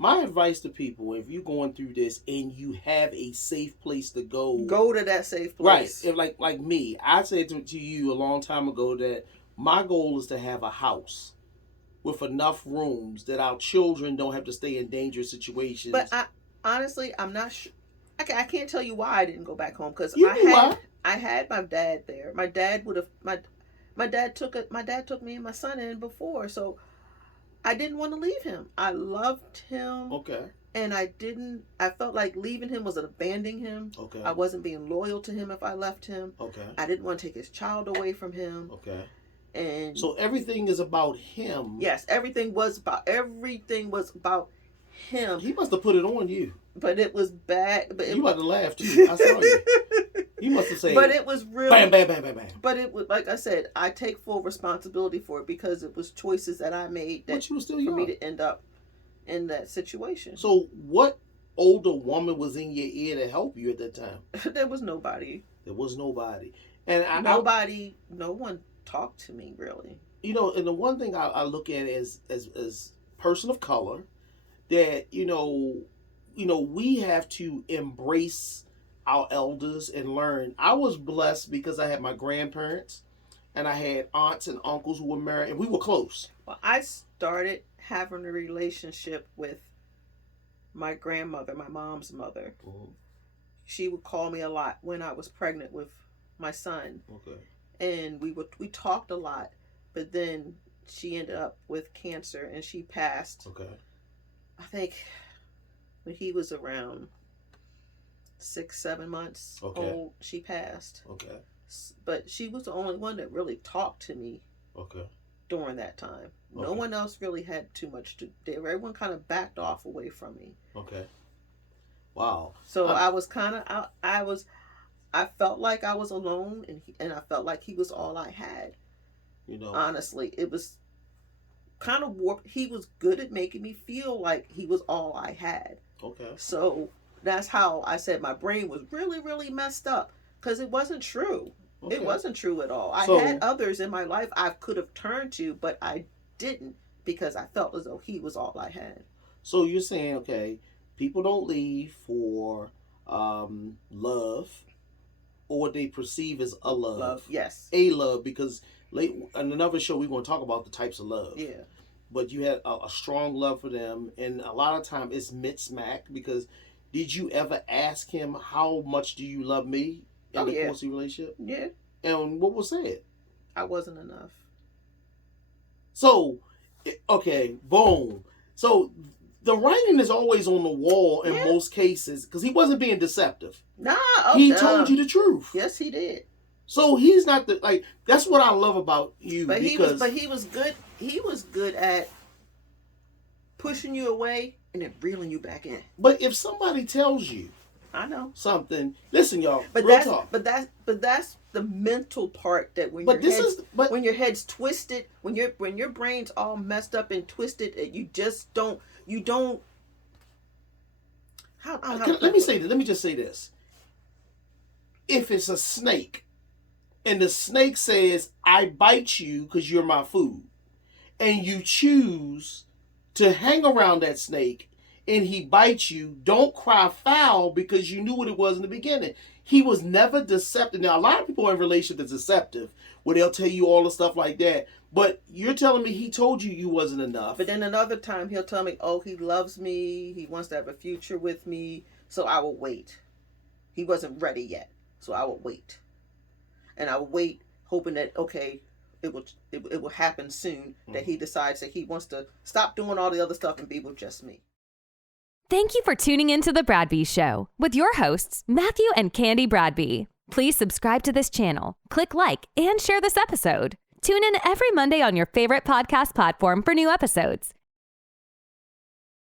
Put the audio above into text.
My advice to people, if you're going through this and you have a safe place to go to that safe place. Right. If like me, I said to you a long time ago that my goal is to have a house with enough rooms that our children don't have to stay in dangerous situations. But honestly, I'm not sure. I can't tell you why I didn't go back home, because I had my dad there. My dad would have my dad took me and my son in before, so I didn't want to leave him. I loved him. Okay. And I felt like leaving him was abandoning him. Okay. I wasn't being loyal to him if I left him. Okay. I didn't want to take his child away from him. Okay. And so everything is about him. Yes, everything was about him. He must have put it on you. But it was bad. But you about to laugh too. I saw you. You must have said. But it was really bam, bam, bam, bam, bam. But it was, like I said, I take full responsibility for it, because it was choices that I made that but you were still young. For me to end up in that situation. So what older woman was in your ear to help you at that time? There was nobody. There was nobody. And no one talked to me, really. You know, and the one thing I look at as person of color, that we have to embrace our elders and learn. I was blessed because I had my grandparents and I had aunts and uncles who were married, and we were close. Well, I started having a relationship with my grandmother, my mom's mother. Mm-hmm. She would call me a lot when I was pregnant with my son. Okay. And we talked a lot, but then she ended up with cancer and she passed. Okay. I think when he was around 6-7 months old, she passed. Okay. But she was the only one that really talked to me. Okay. During that time. No one else really had too much to do. Everyone kind of backed off away from me. Okay. Wow. So I was kind of, I felt like I was alone, and I felt like he was all I had. Honestly, it was kind of warped. He was good at making me feel like he was all I had. Okay. So that's how I said my brain was really, really messed up, because it wasn't true. Okay. It wasn't true at all. I had others in my life I could have turned to, but I didn't, because I felt as though he was all I had. So you're saying, okay, people don't leave for love, or what they perceive as a love. Yes. A love, because in another show we're going to talk about the types of love. Yeah. But you had a strong love for them, and a lot of time it's mix-mac, because did you ever ask him, how much do you love me? In the course of the relationship? Yeah. And what was said? I wasn't enough. So, okay, boom. So, the writing is always on the wall in most cases, because he wasn't being deceptive. Nah. He told you the truth. Yes, he did. So, he's not that's what I love about you. But he was good. He was good at pushing you away and then reeling you back in. But if somebody tells you, I know something. Listen, y'all. But real talk. But that's the mental part, that when when your head's twisted, when your brain's all messed up and twisted, you just don't. Let me just say this. If it's a snake, and the snake says, "I bite you because you're my food," and you choose to hang around that snake, and he bites you, don't cry foul, because you knew what it was in the beginning. He was never deceptive. Now, a lot of people in relationships are deceptive, where they'll tell you all the stuff like that. But you're telling me he told you wasn't enough. But then another time he'll tell me, oh, he loves me, he wants to have a future with me, so I will wait. He wasn't ready yet, so I will wait. And I will wait, hoping that, okay, it will happen soon, that he decides that he wants to stop doing all the other stuff and be with just me. Thank you for tuning into The Bradbys Show with your hosts, Matthew and Candy Bradby. Please subscribe to this channel, click like, and share this episode. Tune in every Monday on your favorite podcast platform for new episodes.